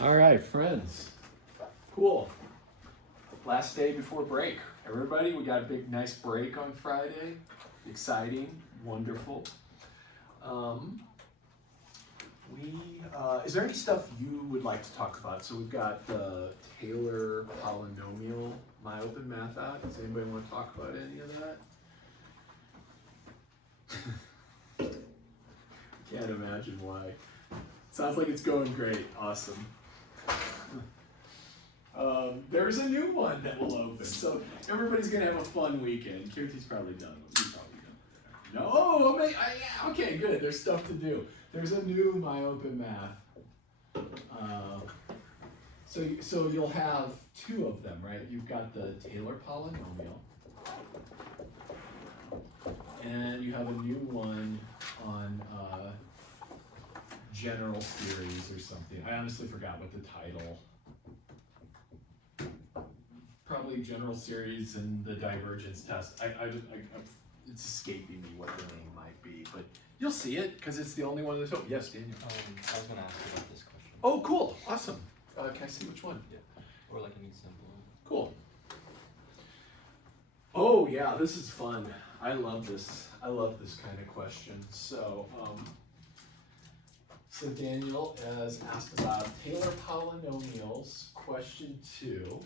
All right, friends. Cool. Last day before break. Everybody, we got a big, nice break on Friday. Exciting, wonderful. Is there any stuff you would like to talk about? So we've got the Taylor polynomial myopen math out. Does anybody want to talk about any of that? Can't imagine why. Sounds like it's going great. Awesome. There's a new one that will open, so everybody's gonna have a fun weekend. Kirti's probably done. You've probably done. No, oh, yeah, okay, good. There's stuff to do. There's a new myopen math. So you'll have two of them, right? You've got the Taylor polynomial, and you have a new one on general series or something. I honestly forgot what the title. Probably general series and the divergence test. It's escaping me what the name might be, but you'll see it because it's the only one that's open. Yes, Daniel. I was going to ask you about this question. Oh, cool, awesome. Can I see which one? Yeah. Or like an example. Cool. Oh yeah, this is fun. I love this. I love this kind of question. So Daniel has asked about Taylor polynomials, question 2.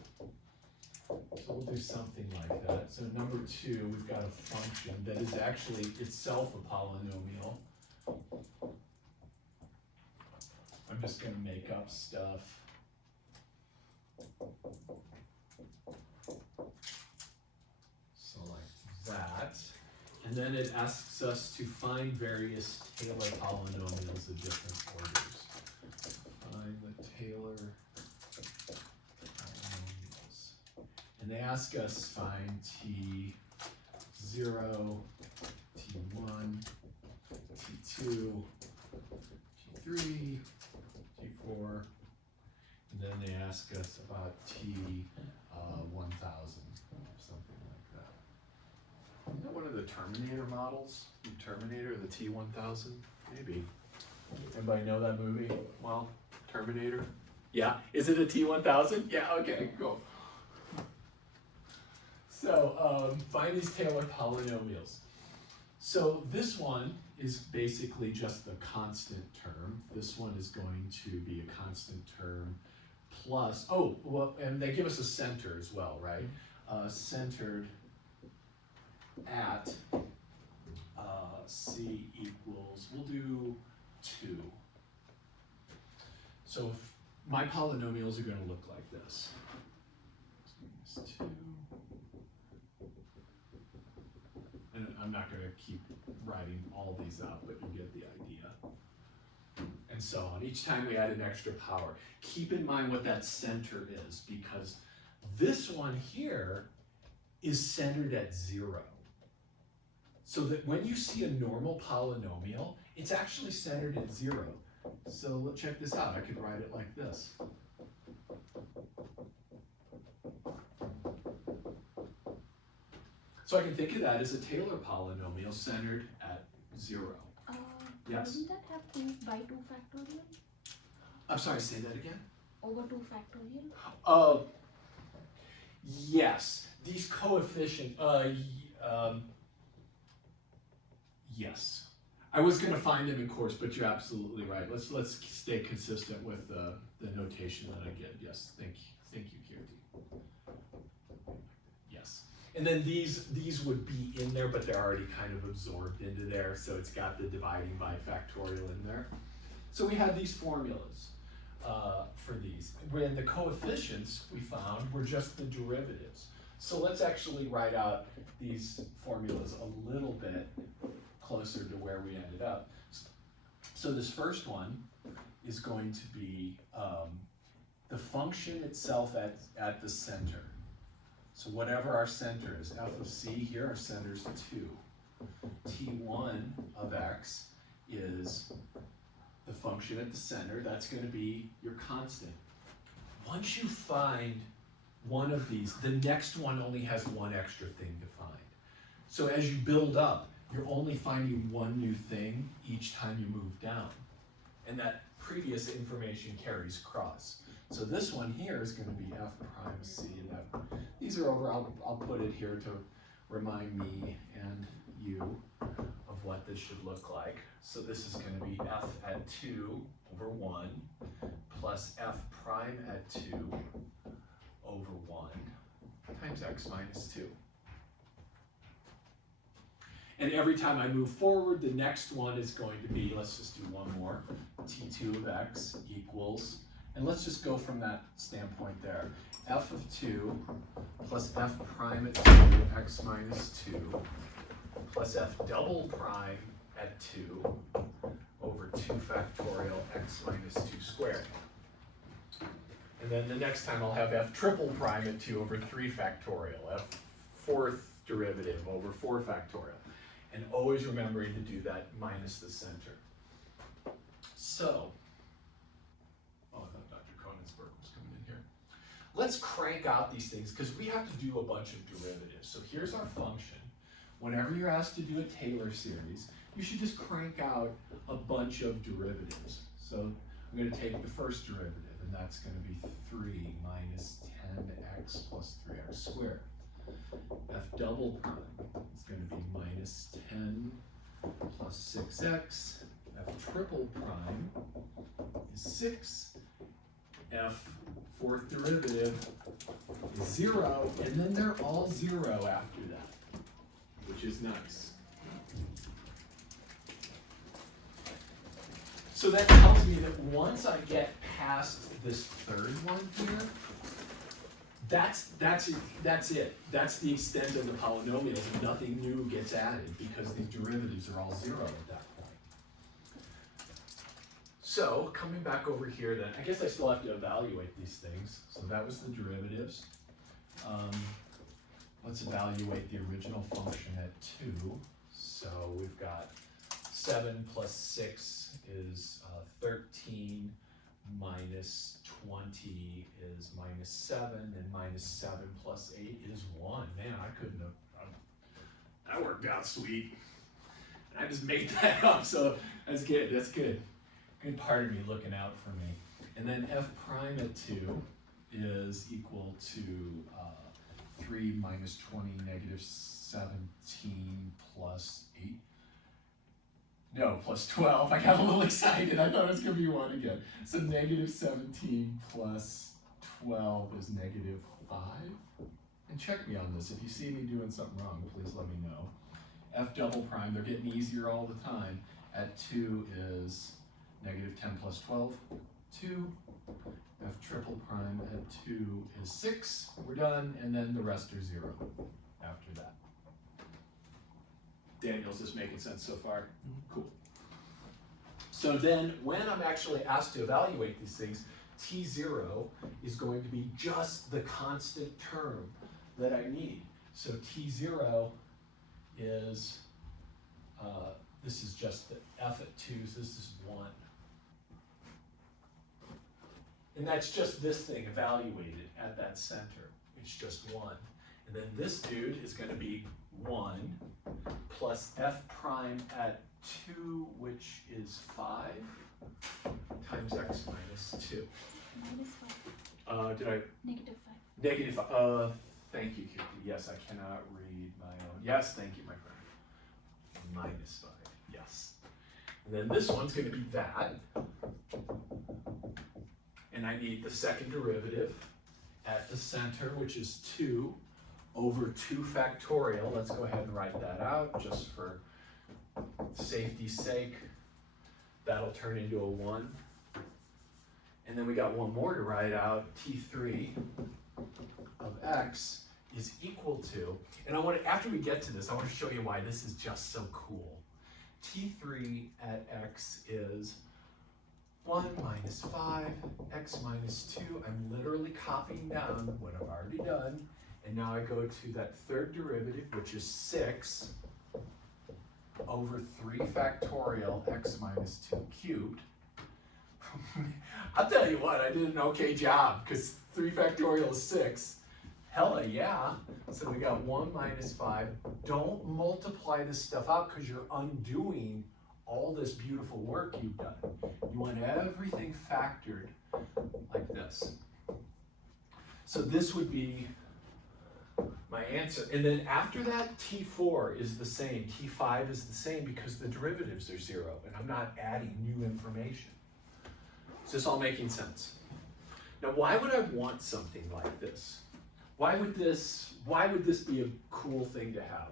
So we'll do something like that. So number 2, we've got a function that is actually itself a polynomial. I'm just going to make up stuff. So like that. And then it asks us to find various Taylor polynomials of different orders. Find the Taylor polynomials. And they ask us find T0, T1, T2, T3, T4, and then they ask us about T1000, something like that. Isn't that one of the Terminator models? The Terminator, the T1000? Maybe. Anybody know that movie? Well, Terminator? Yeah, is it a T1000? Yeah, okay, cool. So find these Taylor polynomials. So this one is basically just the constant term. This one is going to be a constant term plus, oh, well, and they give us a center as well, right? Centered at C equals, we'll do 2. So if my polynomials are going to look like this. 2. And I'm not going to keep writing all these out, but you get the idea. And so on. Each time we add an extra power. Keep in mind what that center is, because this one here is centered at 0. So that when you see a normal polynomial, it's actually centered at 0. So let's check this out. I could write it like this. So I can think of that as a Taylor polynomial centered at 0. Yes? Doesn't that have 2 by 2 factorial? I'm sorry, say that again? Over 2 factorial? Yes. These coefficients, yes. I was going to find them in course, but you're absolutely right. Let's stay consistent with the notation that I get. Yes, thank you, Kirti. Yes. And then these would be in there, but they're already kind of absorbed into there, so it's got the dividing by factorial in there. So we have these formulas for these. And the coefficients we found were just the derivatives. So let's actually write out these formulas a little bit closer to where we ended up. So this first one is going to be the function itself at the center. So whatever our center is, f of c here, our center is 2. T1 of x is the function at the center. That's going to be your constant. Once you find one of these, the next one only has one extra thing to find. So as you build up, you're only finding one new thing each time you move down. And that previous information carries across. So this one here is going to be f prime c, and these are over, I'll put it here to remind me and you of what this should look like. So this is going to be f at 2 over 1 plus f prime at 2 over 1 times x minus 2. And every time I move forward, the next one is going to be, let's just do one more, t2 of x equals, and let's just go from that standpoint there. F of 2 plus f prime at 2, x minus 2, plus f double prime at 2 over 2 factorial x minus 2 squared. And then the next time I'll have f triple prime at 2 over 3 factorial, f fourth derivative over 4 factorial. And always remembering to do that minus the center. So, oh, I thought Dr. Konigsberg was coming in here. Let's crank out these things because we have to do a bunch of derivatives. So here's our function. Whenever you're asked to do a Taylor series, you should just crank out a bunch of derivatives. So I'm going to take the first derivative, and that's going to be 3 minus 10x plus 3x squared. F double prime is going to be minus 10 plus 6x. F triple prime is 6. F fourth derivative is 0, and then they're all 0 after that, which is nice. So that tells me that once I get past this third one here, that's it. That's the extent of the polynomials, and nothing new gets added because these derivatives are all 0 at that point. So coming back over here then, I guess I still have to evaluate these things. So that was the derivatives. Let's evaluate the original function at 2. So we've got 7 plus 6 is 13, minus 20 is minus 7, and minus 7 plus 8 is 1. Man, I couldn't have, that worked out sweet. And I just made that up, so that's good, that's good. Good part of me looking out for me. And then f prime at 2 is equal to 3 minus 20, negative 17 plus 8. No, plus 12. I got a little excited. I thought it was going to be 1 again. So negative 17 plus 12 is negative 5. And check me on this. If you see me doing something wrong, please let me know. F double prime, they're getting easier all the time. At 2 is negative 10 plus 12, 2. F triple prime at 2 is 6. We're done. And then the rest are 0 after that. Daniel's just making sense so far? Cool. So then when I'm actually asked to evaluate these things, T0 is going to be just the constant term that I need. So T0 is, this is just the F at 2, so this is 1. And that's just this thing evaluated at that center. It's just 1. And then this dude is going to be 1 plus f prime at 2, which is 5, times x minus 2. Minus 5. Did I? Negative 5. Negative 5. Thank you, Kirti. Yes, I cannot read my own. Yes, thank you, my friend. Minus 5. Yes. And then this one's going to be that. And I need the second derivative at the center, which is 2 over 2 factorial. Let's go ahead and write that out just for safety's sake. That'll turn into a 1. And then we got one more to write out. T3 of x is equal to, and I want to, after we get to this, I want to show you why this is just so cool. T3 at x is 1 minus 5, x minus 2. I'm literally copying down what I've already done. And now I go to that third derivative, which is 6 over 3 factorial x minus 2 cubed. I'll tell you what, I did an okay job, because 3 factorial is 6. Hella yeah. So we got 1 minus 5. Don't multiply this stuff out, because you're undoing all this beautiful work you've done. You want everything factored like this. So this would be my answer. And then after that, T4 is the same, T5 is the same because the derivatives are 0 and I'm not adding new information. Is this all making sense? Now, why would I want something like this? Why would this be a cool thing to have?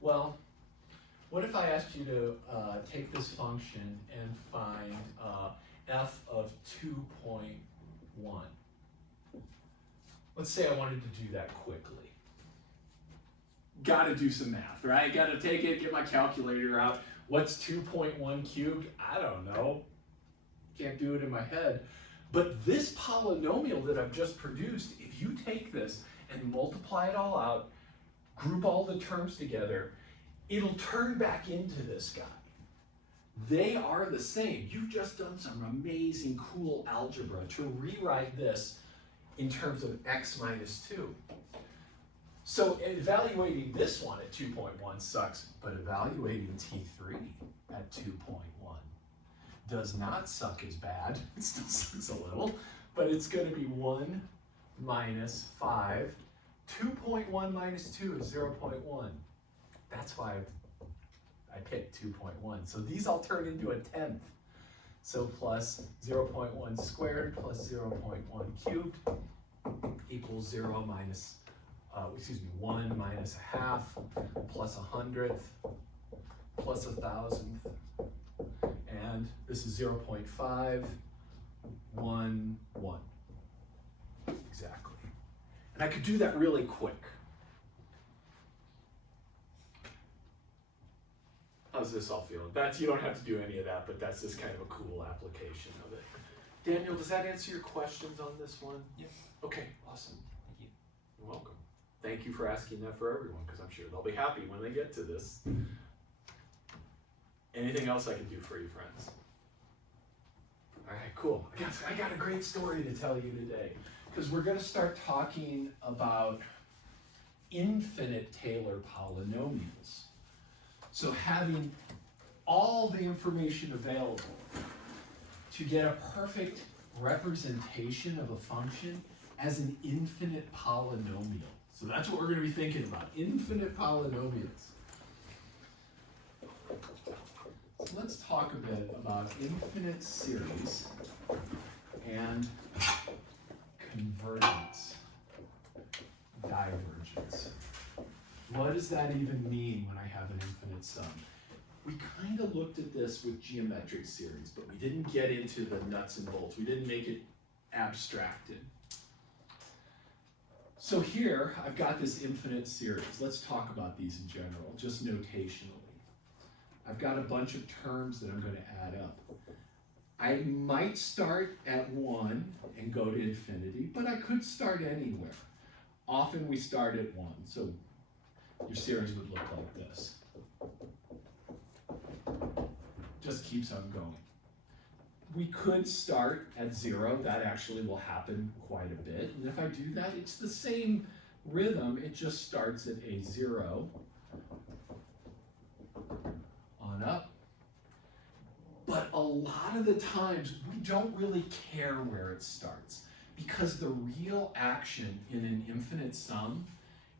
Well, what if I asked you to take this function and find f of 2.1? Let's say I wanted to do that quickly. Got to do some math, right? Got to take it, get my calculator out. What's 2.1 cubed? I don't know. Can't do it in my head. But this polynomial that I've just produced, if you take this and multiply it all out, group all the terms together, it'll turn back into this guy. They are the same. You've just done some amazing, cool algebra to rewrite this in terms of x minus 2. So evaluating this one at 2.1 sucks, but evaluating T3 at 2.1 does not suck as bad. It still sucks a little, but it's going to be 1 minus 5. 2.1 minus 2 is 0.1. That's why I picked 2.1. So these all turn into a tenth. So plus 0.1 squared plus 0.1 cubed equals 0 minus 1 minus a half plus 100th plus 1,000th, and this is 0.511. Exactly. And I could do that really quick. How's this all feeling? You don't have to do any of that, but that's just kind of a cool application of it. Daniel, does that answer your questions on this one? Yes. Okay, awesome. Thank you. You're welcome. Thank you for asking that for everyone, because I'm sure they'll be happy when they get to this. Anything else I can do for you, friends? All right, cool. I got a great story to tell you today, because we're going to start talking about infinite Taylor polynomials. So having all the information available to get a perfect representation of a function as an infinite polynomial. So that's what we're going to be thinking about, infinite polynomials. So let's talk a bit about infinite series and convergence, divergence. What does that even mean when I have an infinite sum? We kind of looked at this with geometric series, but we didn't get into the nuts and bolts. We didn't make it abstracted. So here, I've got this infinite series. Let's talk about these in general, just notationally. I've got a bunch of terms that I'm going to add up. I might start at 1 and go to infinity, but I could start anywhere. Often we start at 1, so your series would look like this. Just keeps on going. We could start at 0. That actually will happen quite a bit. And if I do that, it's the same rhythm. It just starts at a 0 on up. But a lot of the times, we don't really care where it starts, because the real action in an infinite sum,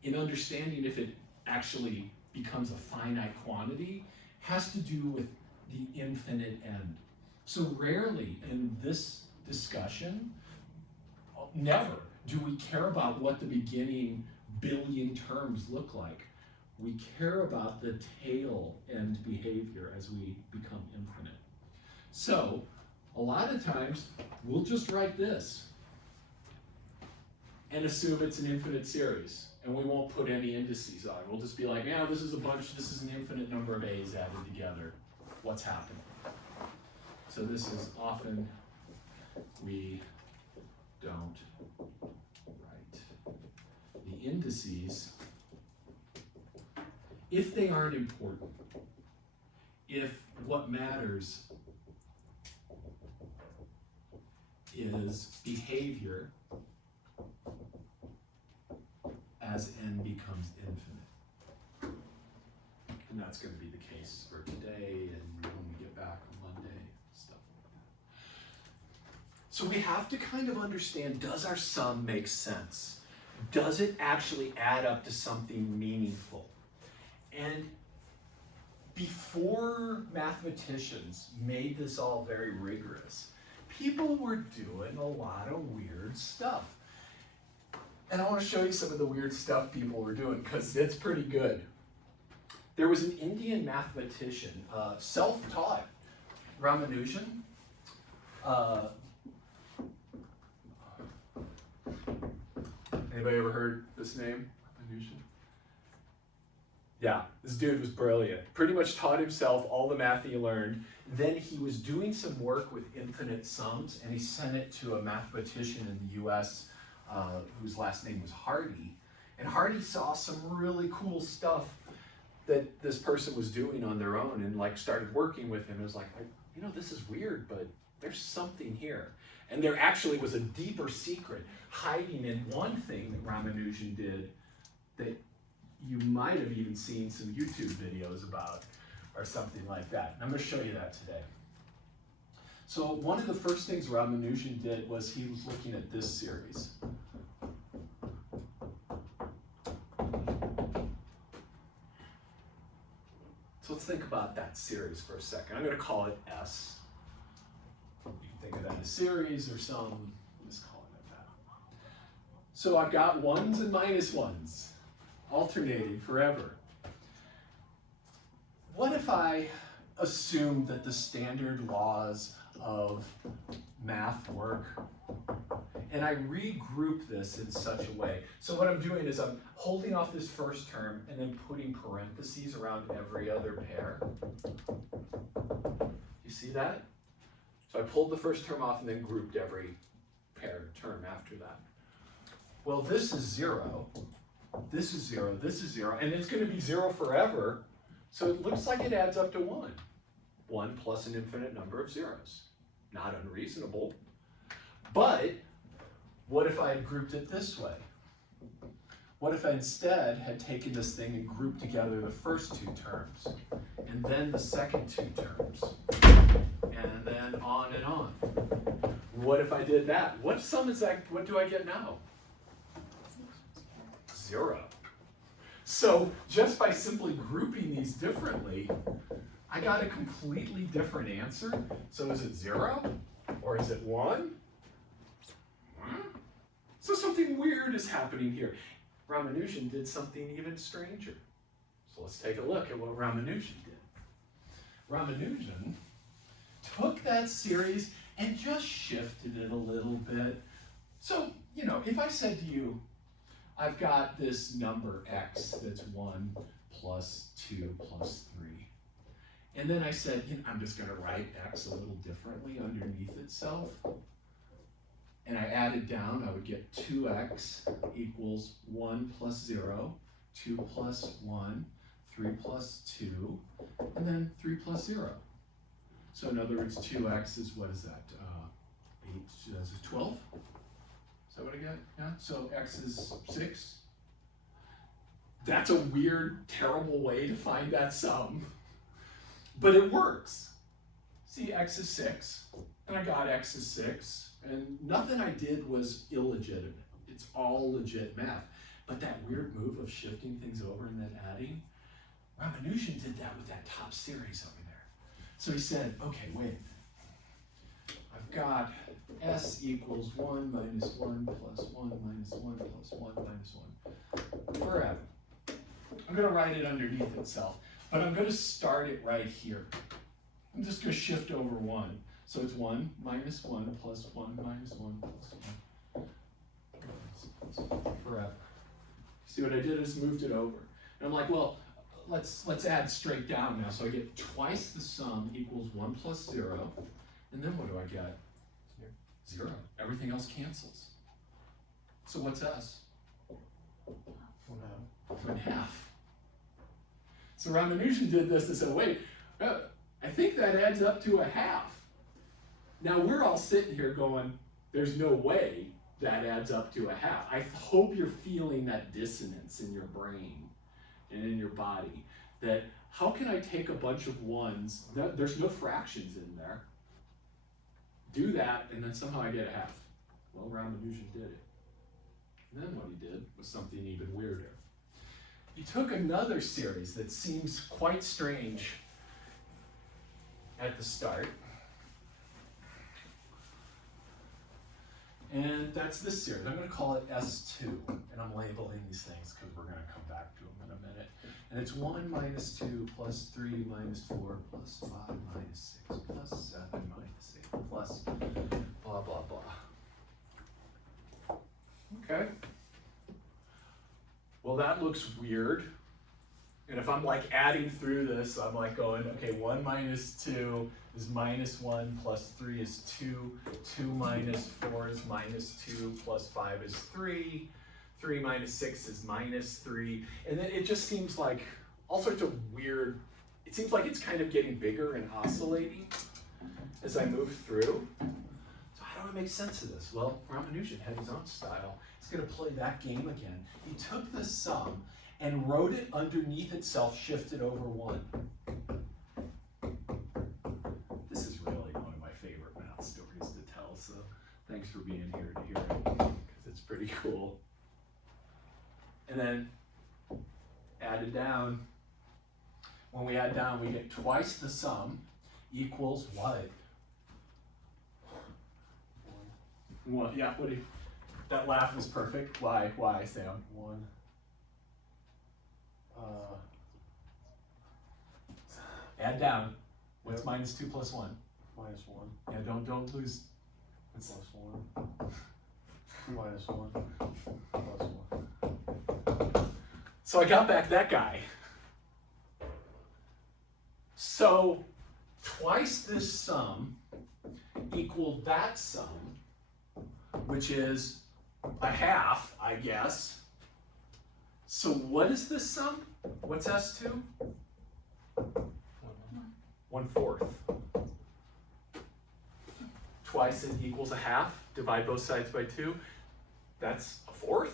in understanding if it actually becomes a finite quantity, has to do with the infinite end. So rarely in this discussion, never, do we care about what the beginning billion terms look like. We care about the tail end behavior as we become infinite. So a lot of times, we'll just write this and assume it's an infinite series, and we won't put any indices on it. We'll just be like, yeah, this is an infinite number of a's added together. What's happening? So this is often we don't write the indices if they aren't important. If what matters is behavior as n becomes infinite. And that's going to be the case for today and when we get back back on Monday, stuff like that. So we have to kind of understand, does our sum make sense? Does it actually add up to something meaningful? And before mathematicians made this all very rigorous, people were doing a lot of weird stuff. And I want to show you some of the weird stuff people were doing because it's pretty good. There was an Indian mathematician, self-taught, Ramanujan. Anybody ever heard this name, Ramanujan? Yeah, this dude was brilliant. Pretty much taught himself all the math he learned. Then he was doing some work with infinite sums, and he sent it to a mathematician in the US whose last name was Hardy. And Hardy saw some really cool stuff that this person was doing on their own and like started working with him. It was like, you know, this is weird, but there's something here. And there actually was a deeper secret hiding in one thing that Ramanujan did that you might have even seen some YouTube videos about or something like that. And I'm going to show you that today. So one of the first things Ramanujan did was he was looking at this series. So let's think about that series for a second. I'm going to call it S. You can think of that as series or some, just call it that. So I've got ones and minus ones alternating forever. What if I assume that the standard laws of math work and I regroup this in such a way? So what I'm doing is I'm holding off this first term and then putting parentheses around every other pair. You see that? So I pulled the first term off and then grouped every pair term after that. Well, this is 0. This is 0, this is 0, and it's going to be 0 forever, so it looks like it adds up to 1. 1 plus an infinite number of zeros. Not unreasonable. But what if I had grouped it this way? What if I instead had taken this thing and grouped together the first two terms, and then the second two terms, and then on and on? What if I did that? What sum is that? What do I get now? 0. So just by simply grouping these differently, I got a completely different answer. So is it 0 or is it 1? So something weird is happening here. Ramanujan did something even stranger. So let's take a look at what Ramanujan did. Ramanujan took that series and just shifted it a little bit. So, you know, if I said to you, I've got this number x that's 1 plus 2 plus 3. And then I said, you know, I'm just going to write x a little differently underneath itself. And I added down, I would get 2x equals 1 plus 0, 2 plus 1, 3 plus 2, and then 3 plus 0. So in other words, 2x is, what is that? 8, is it 12? Is that what I get? Yeah, so x is 6. That's a weird, terrible way to find that sum, but it works. See, x is 6, and I got x is 6, and nothing I did was illegitimate. It's all legit math. But that weird move of shifting things over and then adding, Ramanujan did that with that top series over there. So he said, okay, wait. I've got s equals 1 minus 1 plus 1 minus 1 plus 1 minus 1 forever. I'm going to write it underneath itself, but I'm going to start it right here. I'm just going to shift over 1. So it's 1 minus 1 plus 1 minus 1 plus 1 forever. See what I did is moved it over. And I'm like, well, let's add straight down now. So I get twice the sum equals 1 plus 0. And then what do I get? 0. Everything else cancels. So what's s? 1/2. So Ramanujan did this and said, wait, I think that adds up to 1/2. Now we're all sitting here going, there's no way that adds up to 1/2. I hope you're feeling that dissonance in your brain and in your body, that how can I take a bunch of ones, there's no fractions in there, do that, and then somehow I get a half? Well, Ramanujan did it. And then what he did was something even weirder. He took another series that seems quite strange at the start, and that's this series. I'm going to call it S2, and I'm labeling these things because we're going to come back to them in a minute. And it's 1 minus 2 plus 3 minus 4 plus 5 minus 6 plus 7 minus 8 plus blah, blah, blah. Okay. Well, that looks weird. And if I'm like adding through this, I'm like going, okay, 1 minus 2 is minus 1 plus 3 is 2. 2 minus 4 is minus 2 plus 5 is 3. 3 minus 6 is minus 3. And then it just seems like all sorts of weird, it seems like it's kind of getting bigger and oscillating as I move through. So how do I make sense of this? Well, Ramanujan had his own style. He's going to play that game again. He took the sum and wrote it underneath itself, shifted over 1. This is really one of my favorite math stories to tell, so thanks for being here to hear it, because it's pretty cool. And then add it down. When we add down, we get twice the sum equals what? 1. Yeah, what do you, that laugh was perfect. Why, Sam? 1. Add down. What's minus 2 plus 1? Minus 1. Yeah, don't lose. What's Plus 1. Minus 1. Plus 1. So I got back that guy. So twice this sum equaled that sum, which is a half, I guess. So what is this sum? What's S2? 1/4. Twice it equals a half. Divide both sides by 2. That's a 4th.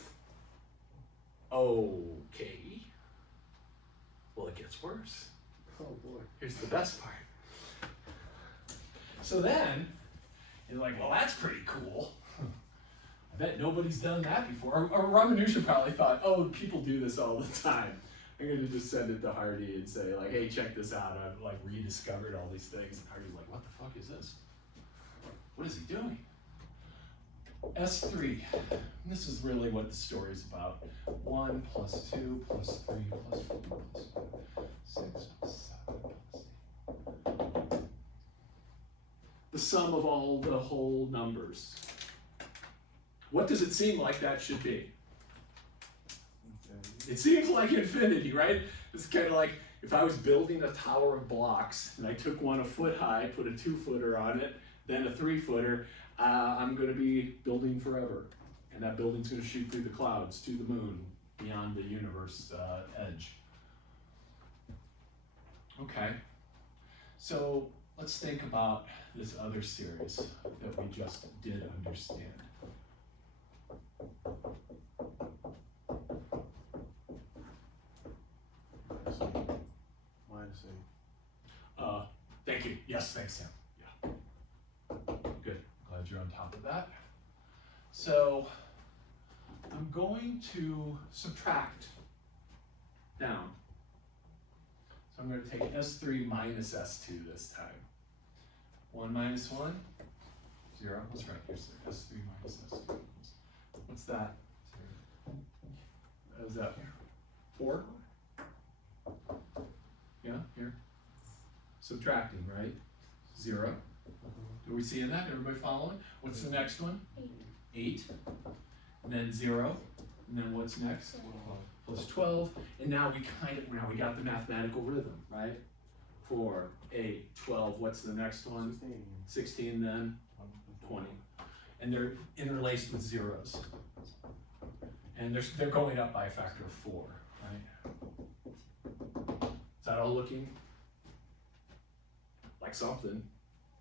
Okay. Well, it gets worse. Oh boy. Here's the best part. So then, you're like, well, that's pretty cool. I bet nobody's done that before. Or Ramanujan probably thought, oh, people do this all the time. I'm going to just send it to Hardy and say, like, hey, check this out. I've like rediscovered all these things. And Hardy's like, what the fuck is this? What is he doing? S3. And this is really what the story's about. 1 plus 2 plus 3 plus 4 plus 5, 6 plus 7 plus 8. The sum of all the whole numbers. What does it seem like that should be? It seems like infinity, right? It's kind of like if I was building a tower of blocks and I took one a foot high, put a 2-footer on it, then a 3-footer, I'm going to be building forever. And that building's going to shoot through the clouds, to the moon, beyond the universe edge. Okay, so let's think about this other series that we just did understand. Minus 8. Thank you. Yes, thanks, Sam. Yeah. Good. Glad you're on top of that. So I'm going to subtract down. So I'm going to take S3 minus S2 this time. 1 minus 1, 0. Let's write here, S3 minus S2. What's that? Is that 4? Yeah, here. Subtracting, right? 0. Are we seeing that? Everybody following? What's the next one? 8. And then 0. And then what's next? Plus 12. And now we got the mathematical rhythm, right? 4, 8, 12. What's the next one? 16, then 20. And they're interlaced with zeros. And they're going up by a factor of 4, right? Is that all looking like something?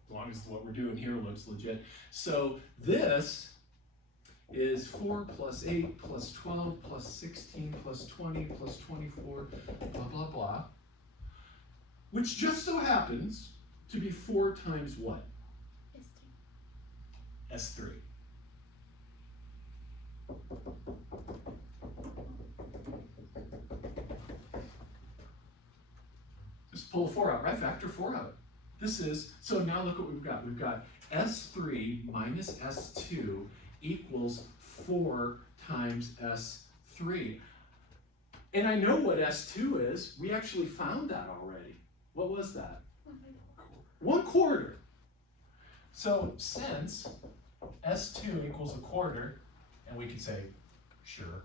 As long as what we're doing here looks legit. So this is 4 plus 8 plus 12 plus 16 plus 20 plus 24, blah, blah, blah. which just so happens to be 4 times what? S3. S3. Just pull a 4 out, right? Factor 4 out. This is, so now look what we've got. We've got S3 minus S2 equals 4 times S3. And I know what S2 is. We actually found that already. What was that? 1/4. So since S2 equals 1/4, and we could say, sure,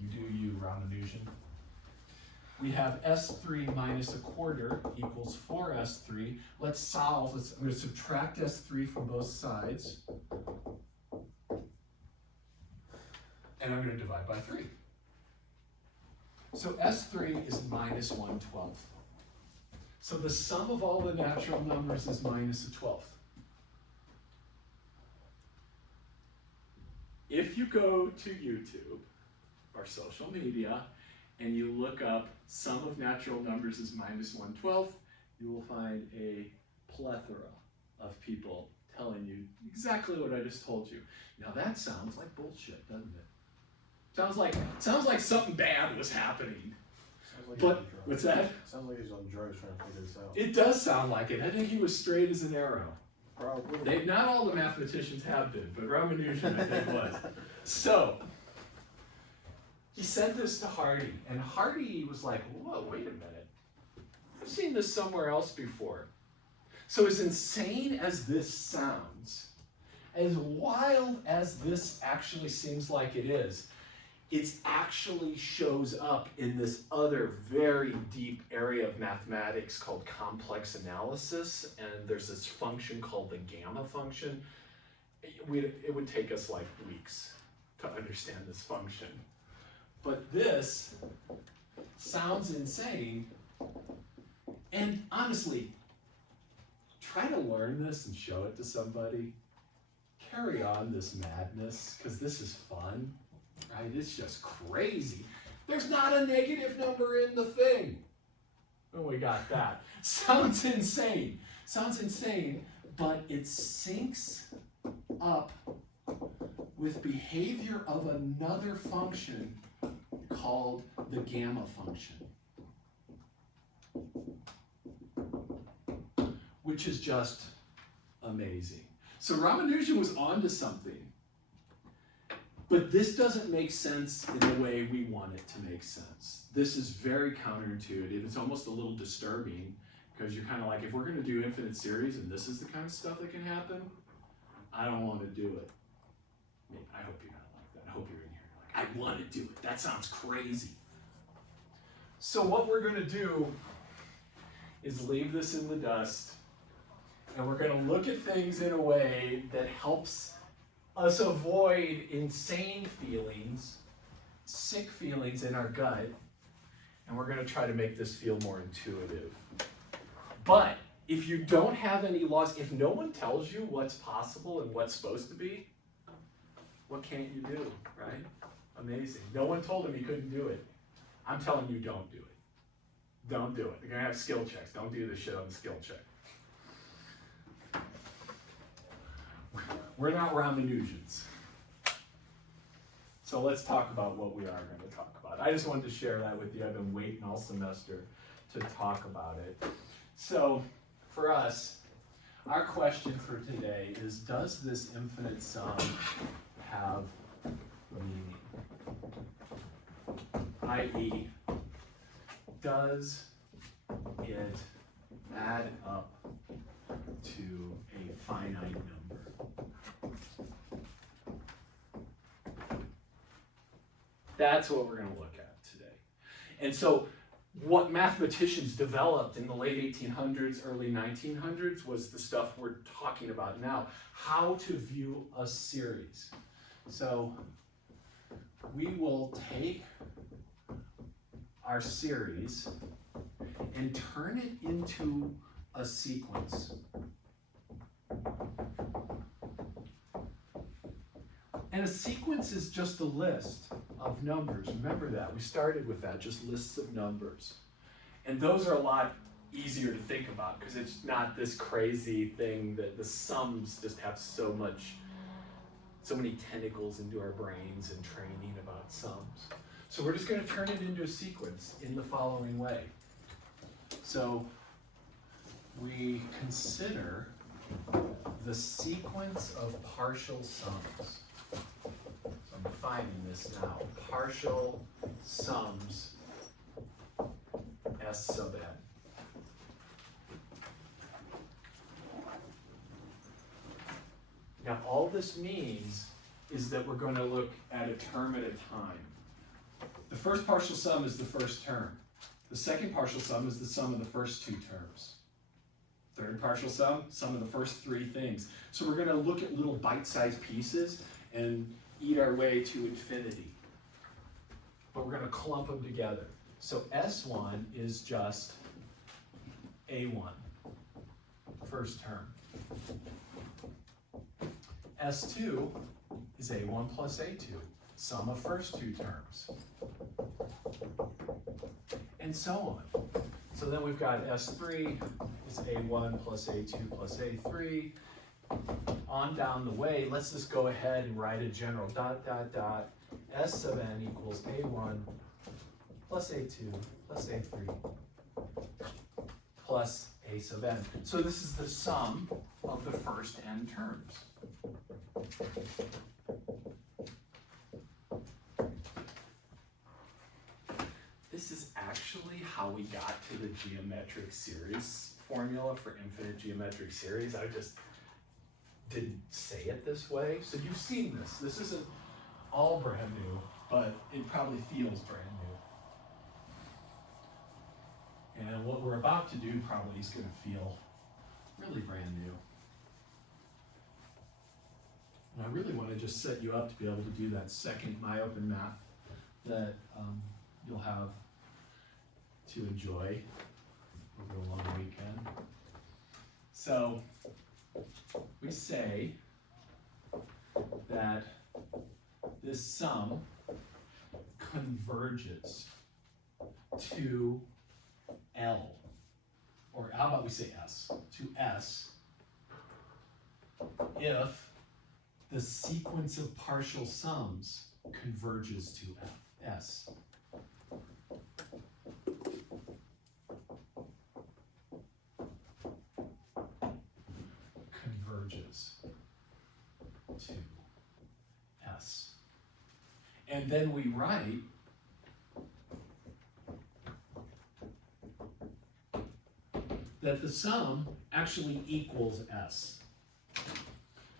you do you, Ramanujan. We have S3 minus 1/4 equals 4S3. Let's solve. I'm going to subtract S3 from both sides. And I'm going to divide by 3. So S3 is minus 1/12. So the sum of all the natural numbers is minus 1/12. If you go to YouTube or social media and you look up sum of natural numbers is minus 1/12, you will find a plethora of people telling you exactly what I just told you. Now that sounds like bullshit, doesn't it? Sounds like something bad was happening. Sounds like But he's on drugs. what's that? Sounds like he's on drugs trying to figure this out. It does sound like it. I think he was straight as an arrow. Probably. Not all the mathematicians have been, but Ramanujan I think was. So he sent this to Hardy, and Hardy was like, whoa, wait a minute. I've seen this somewhere else before. So as insane as this sounds, as wild as this actually seems like it is, it actually shows up in this other very deep area of mathematics called complex analysis, and there's this function called the gamma function. It would take us like weeks to understand this function. But this sounds insane, and honestly, try to learn this and show it to somebody. Carry on this madness, because this is fun. Right? It's just crazy. There's not a negative number in the thing. Oh, we got that. Sounds insane. Sounds insane, but it syncs up with behavior of another function called the gamma function, which is just amazing. So Ramanujan was onto something. But this doesn't make sense in the way we want it to make sense. This is very counterintuitive. It's almost a little disturbing because you're kind of like, if we're going to do infinite series and this is the kind of stuff that can happen, I don't want to do it. I mean, I hope you're not like that. I hope you're in here like, I want to do it. That sounds crazy. So what we're going to do is leave this in the dust, and we're going to look at things in a way that helps us avoid insane feelings, sick feelings in our gut, and we're going to try to make this feel more intuitive. But if you don't have any laws, if no one tells you what's possible and what's supposed to be, what can't you do, right? Amazing. No one told him he couldn't do it. I'm telling you, don't do it. Don't do it. You're going to have skill checks. Don't do this shit on the skill check. We're not Ramanujans. So let's talk about what we are going to talk about. I just wanted to share that with you. I've been waiting all semester to talk about it. So for us, our question for today is, does this infinite sum have meaning? I.e., does it add up to a finite number? That's what we're going to look at today. And so what mathematicians developed in the late 1800s, early 1900s was the stuff we're talking about now, how to view a series. So we will take our series and turn it into a sequence. And a sequence is just a list of numbers. Remember that. We started with that, just lists of numbers. And those are a lot easier to think about because it's not this crazy thing that the sums just have so many tentacles into our brains and training about sums. So we're just going to turn it into a sequence in the following way. So we consider the sequence of partial sums. So I'm defining this now. Partial sums S sub n. Now all this means is that we're going to look at a term at a time. The first partial sum is the first term. The second partial sum is the sum of the first two terms. Third partial sum, sum of the first three things. So we're going to look at little bite-sized pieces and eat our way to infinity. But we're going to clump them together. So S1 is just A1, first term. S2 is A1 plus A2, sum of first two terms. And so on. So then we've got S3 is A1 plus A2 plus A3. On down the way, let's just go ahead and write a general dot, dot, dot. S sub n equals A1 plus A2 plus A3 plus A sub n. So this is the sum of the first n terms. This is actually how we got to the geometric series formula for infinite geometric series. I just didn't say it this way. So you've seen this. This isn't all brand new, but it probably feels brand new. And what we're about to do probably is going to feel really brand new. And I really want to just set you up to be able to do that second MyOpen math that you'll have to enjoy over a long weekend. So we say that this sum converges to L, or how about we say S, to S, if the sequence of partial sums converges to S. Converges to S. And then we write that the sum actually equals S.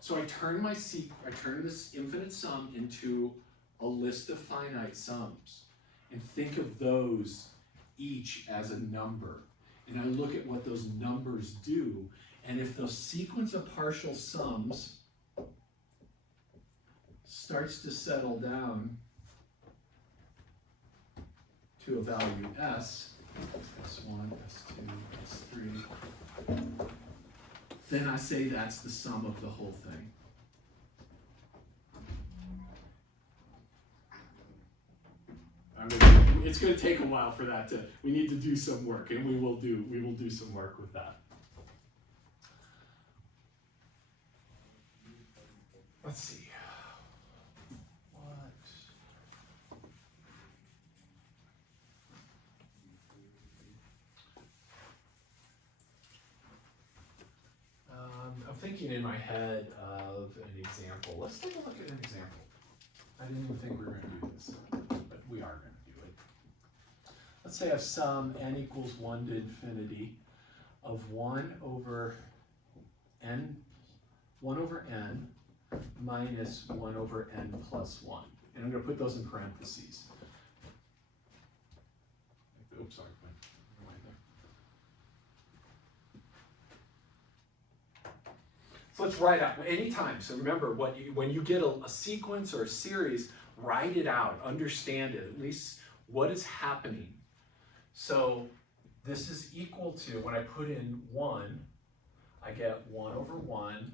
So I turn this infinite sum into a list of finite sums and think of those each as a number. And I look at what those numbers do, and if the sequence of partial sums starts to settle down to a value S, S1, S2, S3, then I say that's the sum of the whole thing. It's going to take a while for that we need to do some work, and we will do some work with that. Let's see. I'm thinking in my head of an example. Let's take a look at an example. I didn't even think we were going to do this, but we are going to do it. Let's say I have sum n equals 1 to infinity of 1 over n minus 1 over n plus 1. And I'm going to put those in parentheses. Oops, sorry. So let's write out anytime. So remember, when you get a sequence or a series, write it out, understand it, at least what is happening. So this is equal to, when I put in 1, I get 1 over 1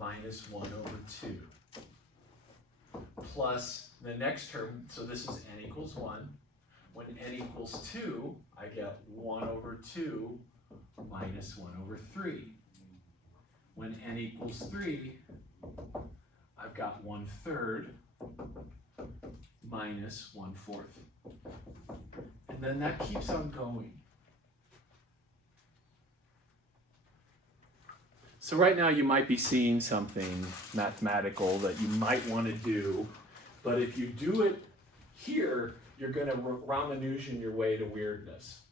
minus 1 over 2. Plus the next term, so this is n equals 1. When n equals 2, I get 1 over 2 minus 1 over 3. When n equals 3, I've got 1/3 minus 1/4. And then that keeps on going. So right now you might be seeing something mathematical that you might want to do, but if you do it here, you're going to Ramanujan your way to weirdness.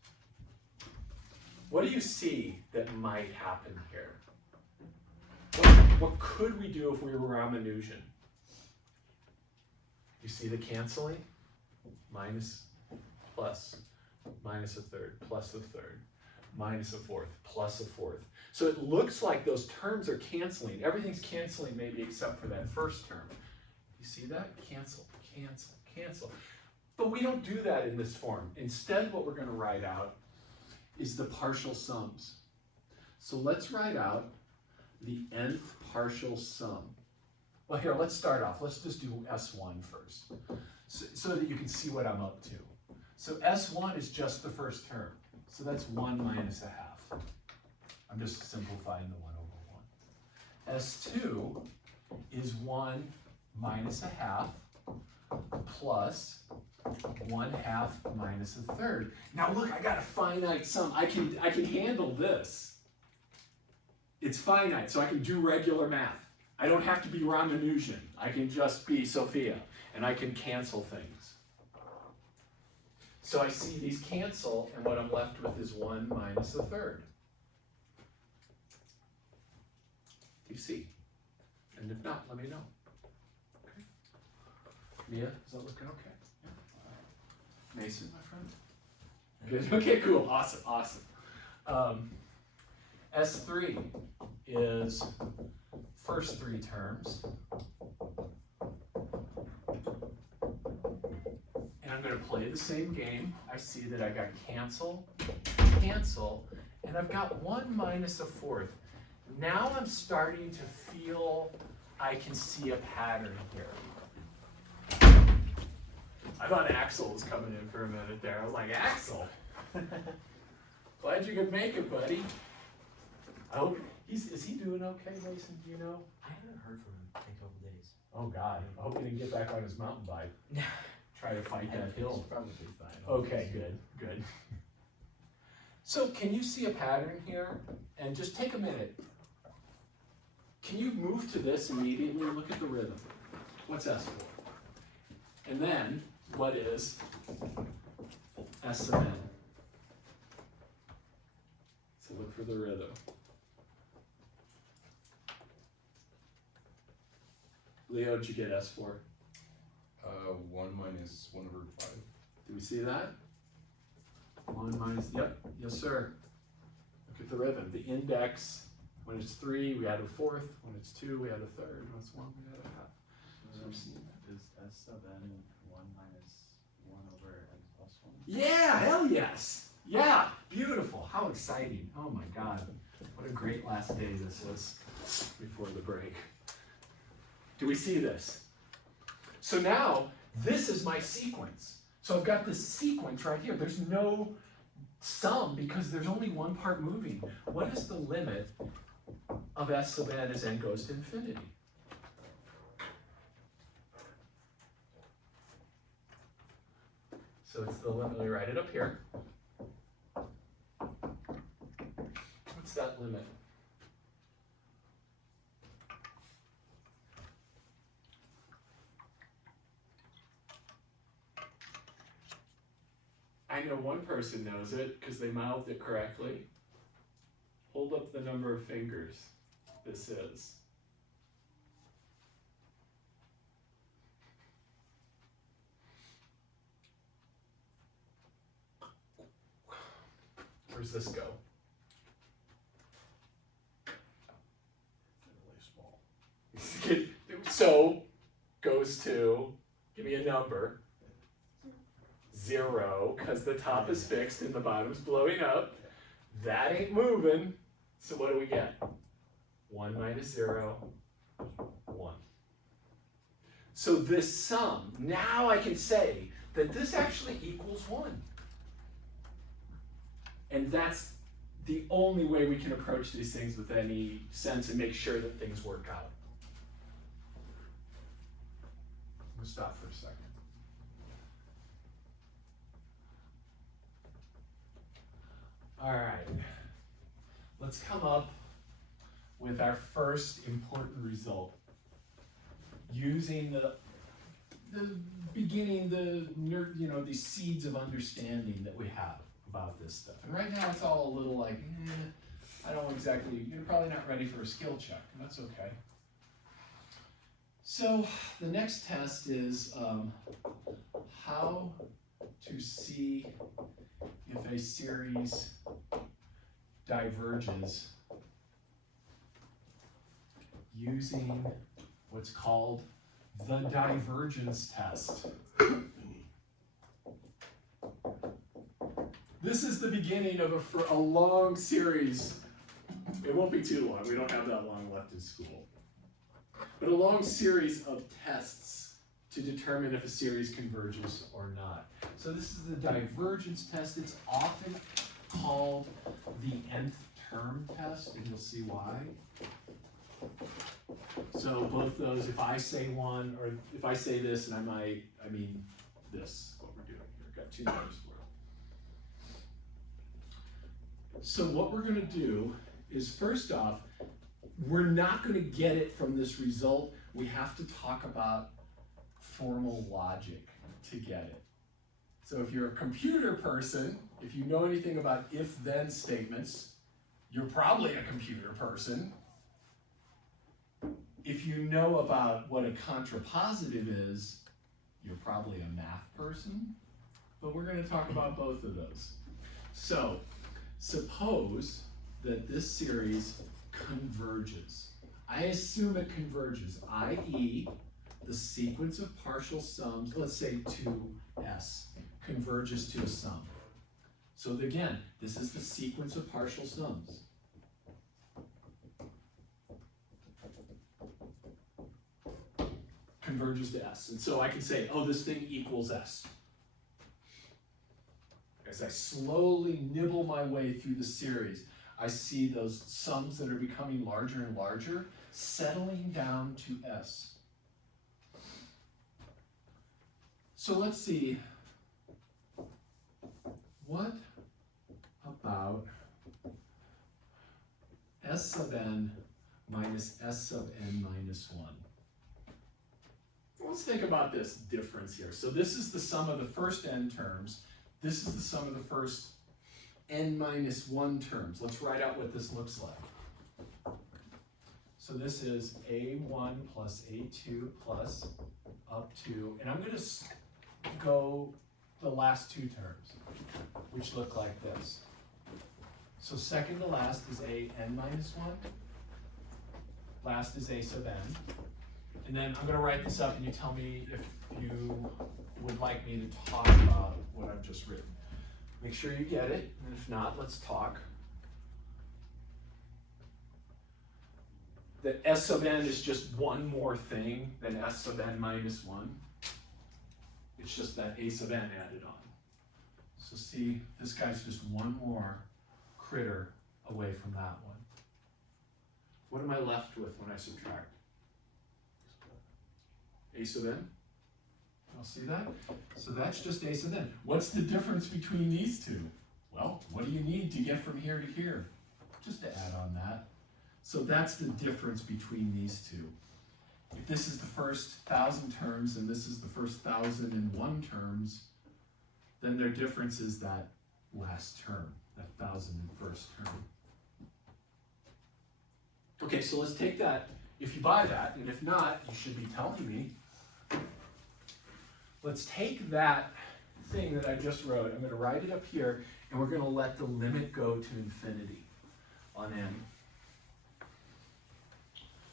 What do you see that might happen here? What could we do if we were Ramanujan? You see the canceling? Minus, plus, minus 1/3, plus 1/3, minus 1/4, plus 1/4. So it looks like those terms are canceling. Everything's canceling maybe except for that first term. You see that? Cancel, cancel, cancel. But we don't do that in this form. Instead, what we're going to write out is the partial sums. So let's write out the nth partial sum. Well, here, let's start off. Let's just do S1 first, so that you can see what I'm up to. So S1 is just the first term. So that's 1 minus 1/2. I'm just simplifying the 1 over 1. S2 is 1 minus 1/2 plus 1/2 minus 1/3. Now look, I got a finite sum. I can handle this. It's finite, so I can do regular math. I don't have to be Ramanujan. I can just be Sophia, and I can cancel things. So I see these cancel, and what I'm left with is 1 minus 1/3. Do you see? And if not, let me know. Okay. Mia, is that looking okay? Yeah. Mason, my friend? Good. Okay, cool. Awesome, awesome. S3 is first 3 terms. And I'm going to play the same game. I see that I got cancel, cancel, and I've got 1 minus 1/4. Now I'm starting to feel I can see a pattern here. I thought Axel was coming in for a minute there. I was like, Axel, glad you could make it, buddy. I hope is he doing okay, Mason? Do you know? I haven't heard from him in a couple days. Oh God, I hope he didn't get back on his mountain bike. Try to fight that hill. Probably fine. Okay, good, good. So can you see a pattern here? And just take a minute. Can you move to this immediately? Look at the rhythm. What's S for? And then, what is S sub n? So look for the rhythm. Leo, did you get S for? 1 minus 1/5. Do we see that? 1 minus, yep, yes sir. Look at the rhythm. The index, when it's 3, we add 1/4. When it's 2, we add 1/3. When it's 1, we add 1/2. So I'm seeing that. Is S sub n 1 minus 1 over n plus 1? Yeah, hell yes. Yeah, beautiful. How exciting. Oh my God. What a great last day this was before the break. Do we see this? So now, this is my sequence. So I've got this sequence right here. There's no sum because there's only one part moving. What is the limit of S sub n as n goes to infinity? So it's the limit, let me write it up here. What's that limit? I know one person knows it because they mouthed it correctly. Hold up the number of fingers this is. Where's this go? Really small. So, goes to, give me a number. 0, because the top is fixed and the bottom's blowing up. That ain't moving. So what do we get? 1 minus 0, 1. So this sum, now I can say that this actually equals 1. And that's the only way we can approach these things with any sense and make sure that things work out. We'll stop for a second. All right, let's come up with our first important result using the beginning, the seeds of understanding that we have about this stuff. And right now it's all a little like, I don't exactly, you're probably not ready for a skill check, and that's okay. So the next test is how to see if a series diverges using what's called the divergence test. This is the beginning of a long series. It won't be too long. We don't have that long left in school. But a long series of tests to determine if a series converges or not. So this is the divergence test. It's often called the nth term test, and you'll see why. So both those, if I say one, or if I say this, and I mean this, what we're doing here. Got two names for it. So what we're gonna do is, first off, we're not gonna get it from this result. We have to talk about formal logic to get it. So if you're a computer person, if you know anything about if-then statements, you're probably a computer person. If you know about what a contrapositive is, you're probably a math person, but we're going to talk about both of those. So, suppose that this series converges. I assume it converges, i.e., the sequence of partial sums, let's say 2s, converges to a sum. So again, this is the sequence of partial sums. Converges to s. And so I can say, oh, this thing equals s. As I slowly nibble my way through the series, I see those sums that are becoming larger and larger, settling down to s. So let's see, what about s sub n minus s sub n minus 1? Let's think about this difference here. So this is the sum of the first n terms. This is the sum of the first n minus 1 terms. Let's write out what this looks like. So this is a1 plus a2 plus up to, and I'm going to go the last two terms, which look like this. So second to last is a n minus 1. Last is a sub n. And then I'm going to write this up, and you tell me if you would like me to talk about what I've just written. Make sure you get it, and if not, let's talk. That s sub n is just one more thing than s sub n minus 1. It's just that a sub n added on. So see, this guy's just one more critter away from that one. What am I left with when I subtract? A sub n? Y'all see that? So that's just a sub n. What's the difference between these two? Well, what do you need to get from here to here? Just to add on that. So that's the difference between these two. If this is the first 1,000 terms and this is the first 1,001 terms, then their difference is that last term, that 1,001st term. Okay, so let's take that. If you buy that, and if not, you should be telling me. Let's take that thing that I just wrote. I'm going to write it up here, and we're going to let the limit go to infinity on n.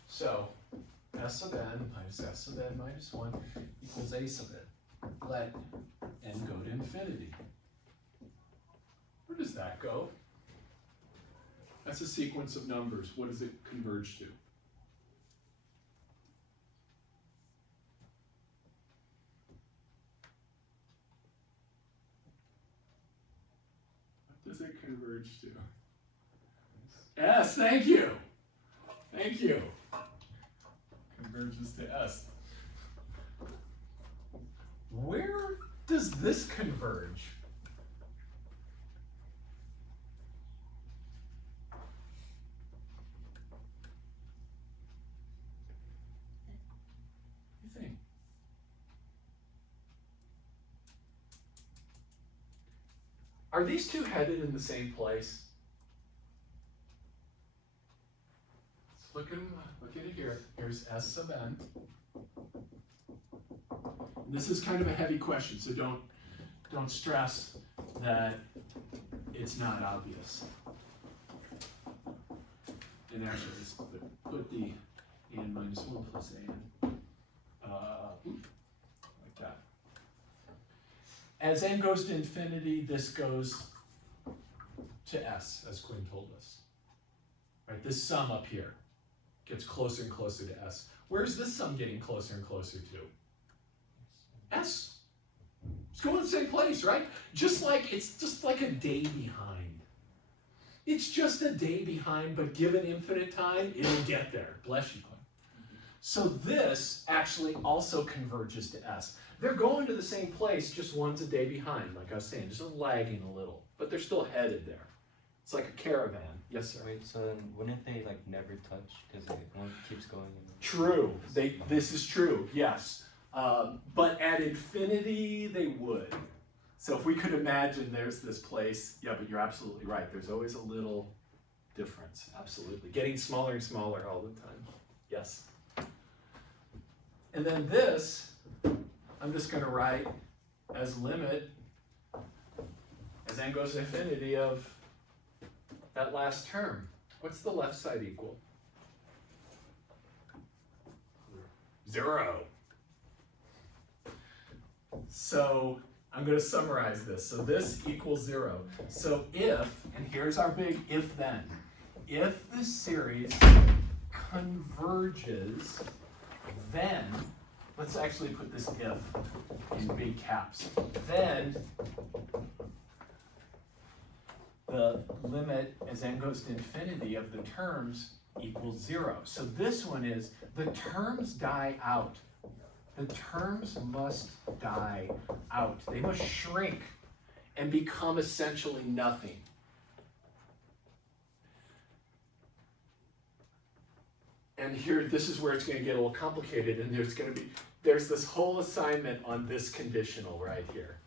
So s sub n minus s sub n minus 1 equals a sub n. Let n go to infinity. Where does that go? That's a sequence of numbers. What does it converge to? What does it converge to? S, thank you. Thank you. Converges to S. Where does this converge? What do you think? Are these two headed in the same place? Let's look at it here. Here's S sub n. This is kind of a heavy question, so don't stress that it's not obvious. And actually, let's put the n minus 1 plus an like that. As n goes to infinity, this goes to S, as Quinn told us. Right, this sum up here gets closer and closer to S. Where's this sum getting closer and closer to? S. It's going to the same place, right? It's just like a day behind. It's just a day behind, but given infinite time, it'll get there. Bless you, Quinn. So this actually also converges to S. They're going to the same place, just one's a day behind, like I was saying, just lagging a little, but they're still headed there. It's like a caravan. Yes, sir. Wait, so then wouldn't they like never touch because one keeps going? True. This is true. Yes. But at infinity, they would. So if we could imagine there's this place, yeah, but you're absolutely right. There's always a little difference. Absolutely. Getting smaller and smaller all the time. Yes. And then this, I'm just going to write as limit as n goes to infinity of that last term. What's the left side equal? 0. So I'm going to summarize this. So this equals 0. So if, and here's our big if then, if this series converges, then, let's actually put this if in big caps, then the limit as n goes to infinity of the terms equals 0. So this one is the terms die out. The terms must die out. They must shrink and become essentially nothing. And here, this is where it's going to get a little complicated, and there's this whole assignment on this conditional right here.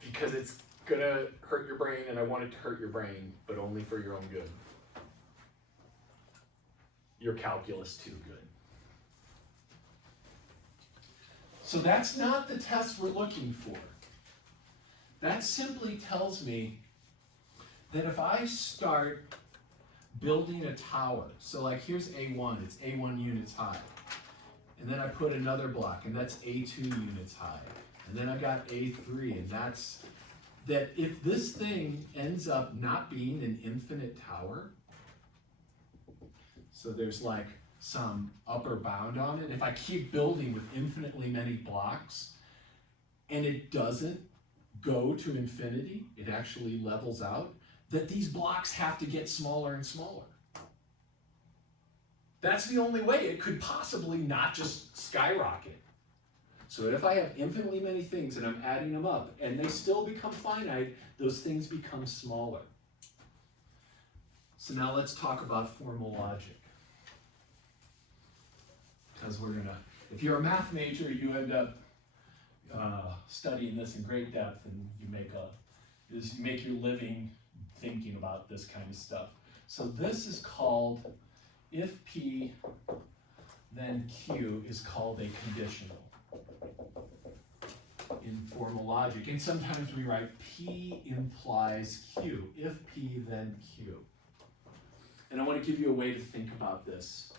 Because it's going to hurt your brain, and I want it to hurt your brain, but only for your own good. Your calculus too good. So that's not the test we're looking for. That simply tells me that if I start building a tower, so like here's A1, it's A1 units high. And then I put another block, and that's A2 units high. And then I got A3, and that's that if this thing ends up not being an infinite tower, so there's like some upper bound on it. If I keep building with infinitely many blocks and it doesn't go to infinity, it actually levels out, that these blocks have to get smaller and smaller. That's the only way it could possibly not just skyrocket. So if I have infinitely many things and I'm adding them up and they still become finite, those things become smaller. So now let's talk about formal logic. Because if you're a math major, you end up studying this in great depth, and you make your living thinking about this kind of stuff. So this is called, if P, then Q is called a conditional in formal logic. And sometimes we write P implies Q, if P, then Q. And I want to give you a way to think about this,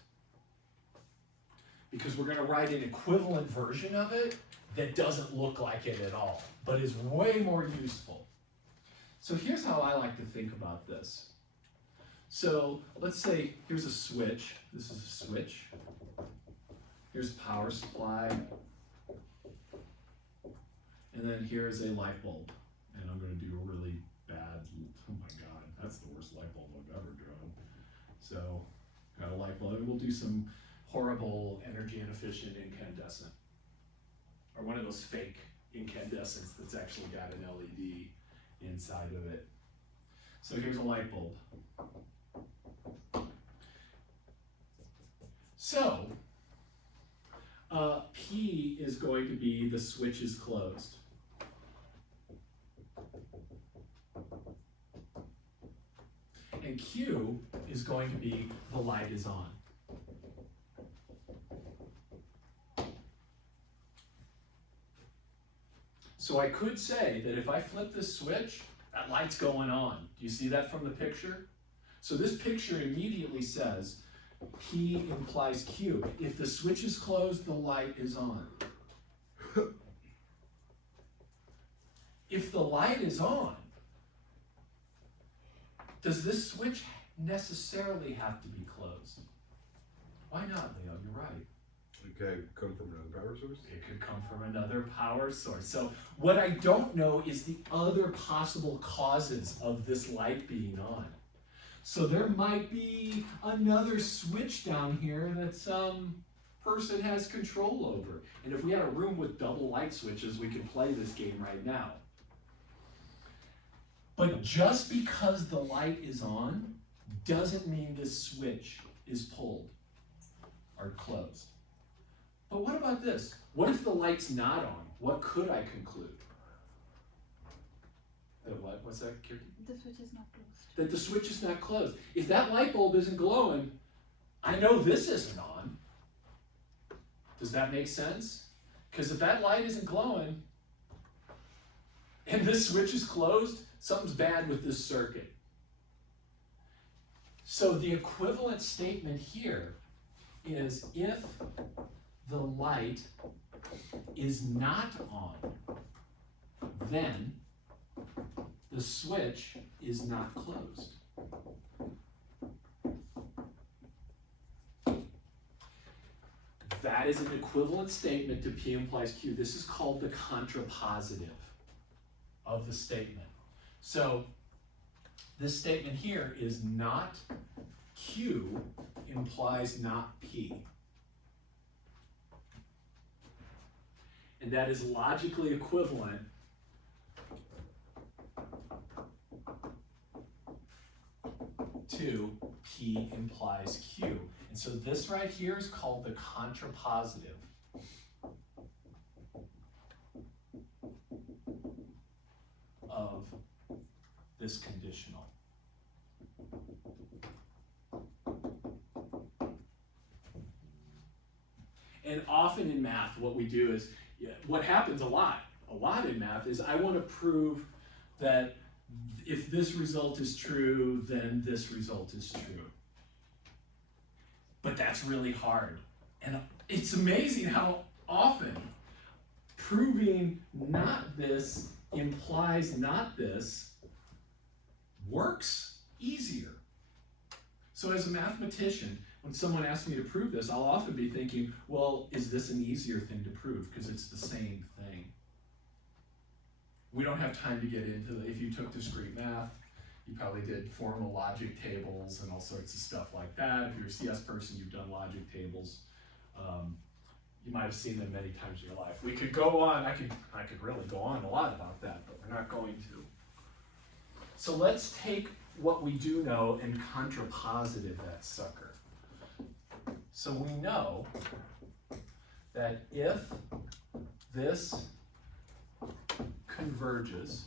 because we're going to write an equivalent version of it that doesn't look like it at all, but is way more useful. So here's how I like to think about this. So let's say here's a switch. This is a switch. Here's a power supply. And then here's a light bulb. And I'm going to do a really bad Oh my god, that's the worst light bulb I've ever drawn. So, got a light bulb. We'll do some horrible energy inefficient incandescent. Or one of those fake incandescents that's actually got an LED inside of it. So here's a light bulb. So, P is going to be the switch is closed. And Q is going to be the light is on. So I could say that if I flip this switch, that light's going on. Do you see that from the picture? So this picture immediately says P implies Q. If the switch is closed, the light is on. If the light is on, does this switch necessarily have to be closed? Why not, Leo? You're right. It could come from another power source? It could come from another power source. So what I don't know is the other possible causes of this light being on. So there might be another switch down here that some person has control over. And if we had a room with double light switches, we could play this game right now. But just because the light is on doesn't mean this switch is pulled or closed. But what about this? What if the light's not on? What could I conclude? That what? What's that, Kirky? The switch is not closed. That the switch is not closed. If that light bulb isn't glowing, I know this isn't on. Does that make sense? Because if that light isn't glowing and this switch is closed, something's bad with this circuit. So the equivalent statement here is if the light is not on, then the switch is not closed. That is an equivalent statement to P implies Q. This is called the contrapositive of the statement. So this statement here is not Q implies not P. And that is logically equivalent to P implies Q. And so this right here is called the contrapositive of this conditional. And often in math, what we do is, what happens a lot in math is I want to prove that if this result is true, then this result is true. But that's really hard. And it's amazing how often proving not this implies not this works easier. So as a mathematician, when someone asks me to prove this, I'll often be thinking, well, is this an easier thing to prove? Because it's the same thing. We don't have time to get into if you took discrete math, you probably did formal logic tables and all sorts of stuff like that. If you're a CS person, you've done logic tables. You might have seen them many times in your life. We could go on, I could really go on a lot about that, but we're not going to. So let's take what we do know and contrapositive that sucker. So we know that if this converges,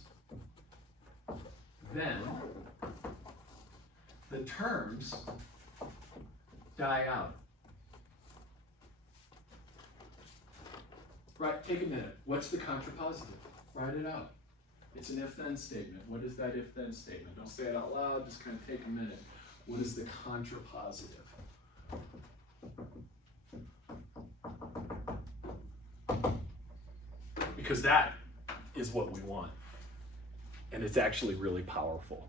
then the terms die out. Right, take a minute. What's the contrapositive? Write it out. It's an if-then statement. What is that if-then statement? Don't say it out loud, just kind of take a minute. What is the contrapositive? Because that is what we want. And it's actually really powerful.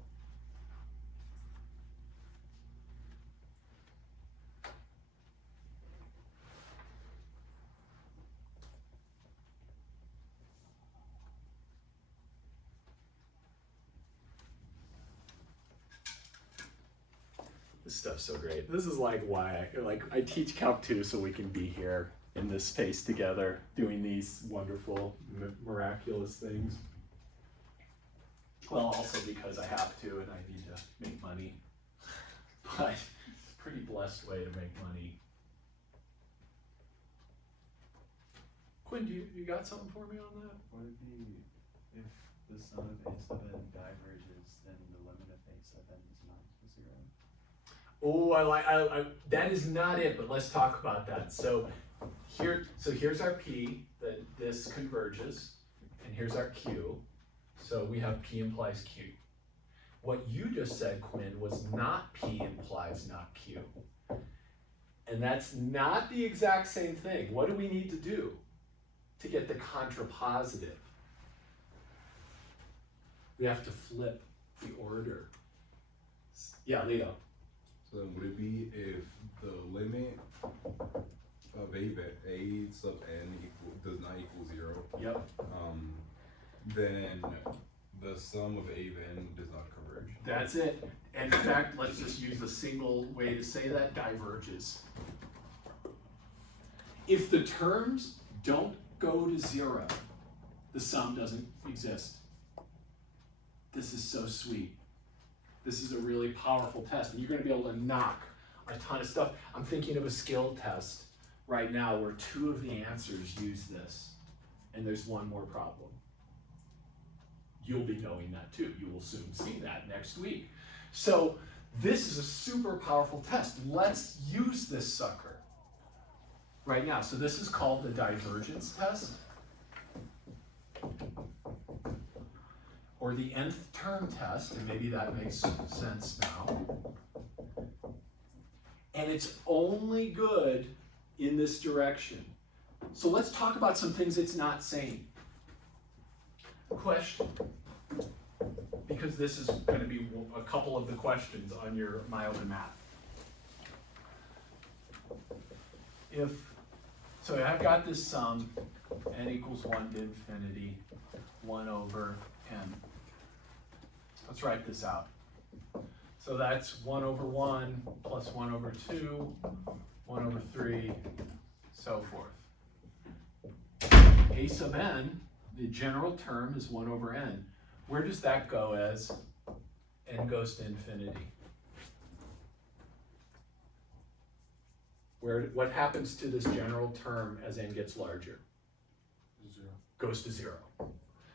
This stuff's so great. This is like why I teach Calc 2 so we can be here in this space together doing these wonderful, miraculous things. Well, also because I have to and I need to make money. But it's a pretty blessed way to make money. Quinn, you got something for me on that? Would it be if the sum of a sub n diverges, then the limit of a sub n is not zero? Oh, that is not it, but let's talk about that. So here's our P, that this converges, and here's our Q. So we have P implies Q. What you just said, Quinn, was not P implies not Q. And that's not the exact same thing. What do we need to do to get the contrapositive? We have to flip the order. Yeah, Leo. So then would it be if the limit of a sub n does not equal 0, Yep. then the sum of a of n does not converge? That's it. And in fact, let's just use a single way to say that, diverges. If the terms don't go to 0, the sum doesn't exist. This is so sweet. This is a really powerful test, and you're going to be able to knock a ton of stuff. I'm thinking of a skill test right now where 2 of the answers use this, and there's one more problem. You'll be knowing that too. You will soon see that next week. So this is a super powerful test. Let's use this sucker right now. So this is called the divergence test, or the nth term test, and maybe that makes sense now. And it's only good in this direction. So let's talk about some things it's not saying. Question, because this is going to be a couple of the questions on your My Open Math. So I've got this sum, n equals 1 to infinity, 1 over n. Let's write this out. So that's 1 over 1 plus 1 over 2, 1 over 3, so forth. A sub n, the general term, is 1 over n. Where does that go as n goes to infinity? What happens to this general term as n gets larger? 0. Goes to 0.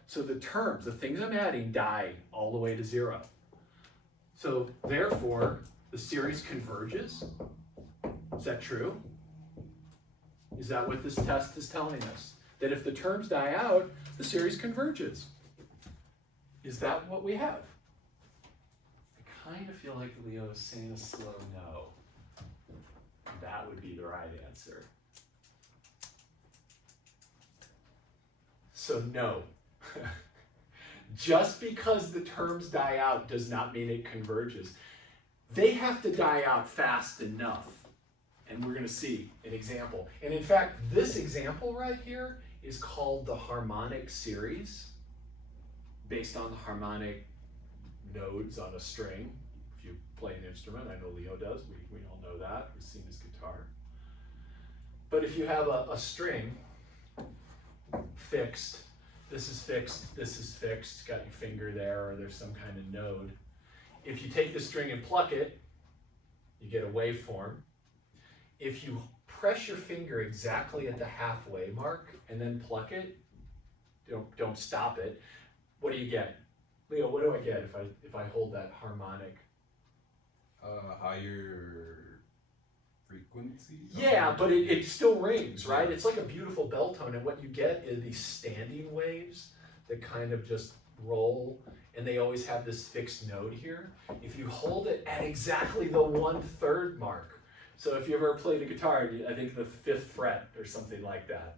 So the terms, the things I'm adding, die all the way to 0. So therefore, the series converges. Is that true? Is that what this test is telling us? That if the terms die out, the series converges. Is that what we have? I kind of feel like Leo is saying a slow no. That would be the right answer. So no. Just because the terms die out does not mean it converges. They have to die out fast enough. And we're going to see an example. And in fact, this example right here is called the harmonic series, based on the harmonic nodes on a string. If you play an instrument, I know Leo does, we all know that, we've seen his guitar. But if you have a string fixed, this is fixed, got your finger there, or there's some kind of node. If you take the string and pluck it, you get a waveform. If you press your finger exactly at the halfway mark and then pluck it, don't stop it, what do you get? Leo, what do I get if I hold that harmonic? Higher frequency? Yeah, but it still rings, right? It's like a beautiful bell tone, and what you get is these standing waves that kind of just roll, and they always have this fixed node here. If you hold it at exactly the 1/3 mark, so if you ever played a guitar, I think the 5th fret or something like that.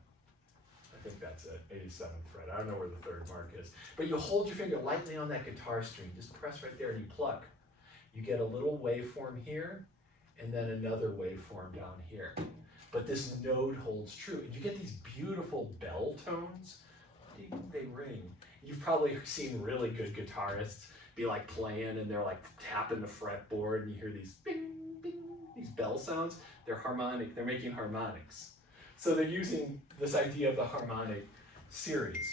I think that's it, 87th fret. I don't know where the 3rd mark is. But you hold your finger lightly on that guitar string, just press right there and you pluck. You get a little waveform here, and then another waveform down here. But this node holds true. And you get these beautiful bell tones. They ring. You've probably seen really good guitarists be like playing and they're like tapping the fretboard and you hear these bing, these bell sounds, they're harmonic, they're making harmonics. So they're using this idea of the harmonic series.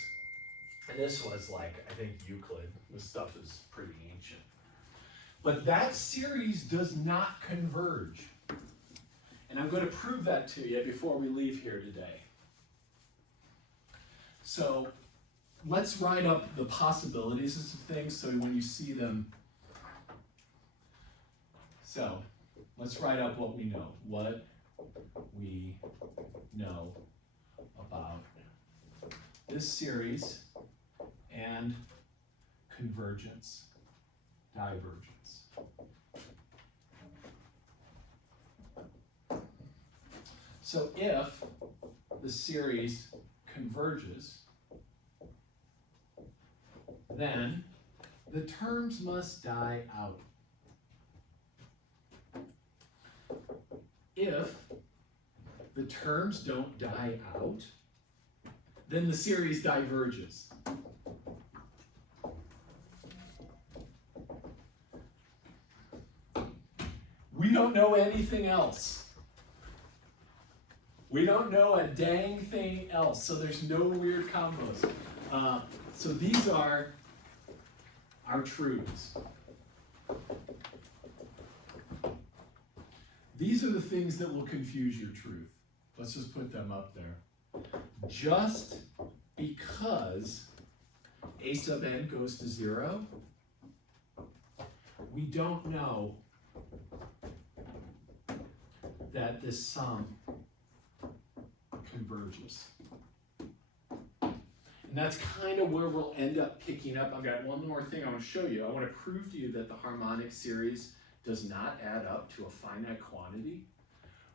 And this was like, I think Euclid, this stuff is pretty ancient. But that series does not converge. And I'm going to prove that to you before we leave here today. So let's write up the possibilities of some things so when you see them. So let's write up what we know. What we know about this series and convergence, divergence. So if the series converges, then the terms must die out. If the terms don't die out, then the series diverges. We don't know anything else. We don't know a dang thing else, so there's no weird combos. So these are our truths. These are the things that will confuse your truth. Let's just put them up there. Just because a sub n goes to 0, we don't know that this sum converges. And that's kind of where we'll end up picking up. I've got one more thing I want to show you. I want to prove to you that the harmonic series does not add up to a finite quantity,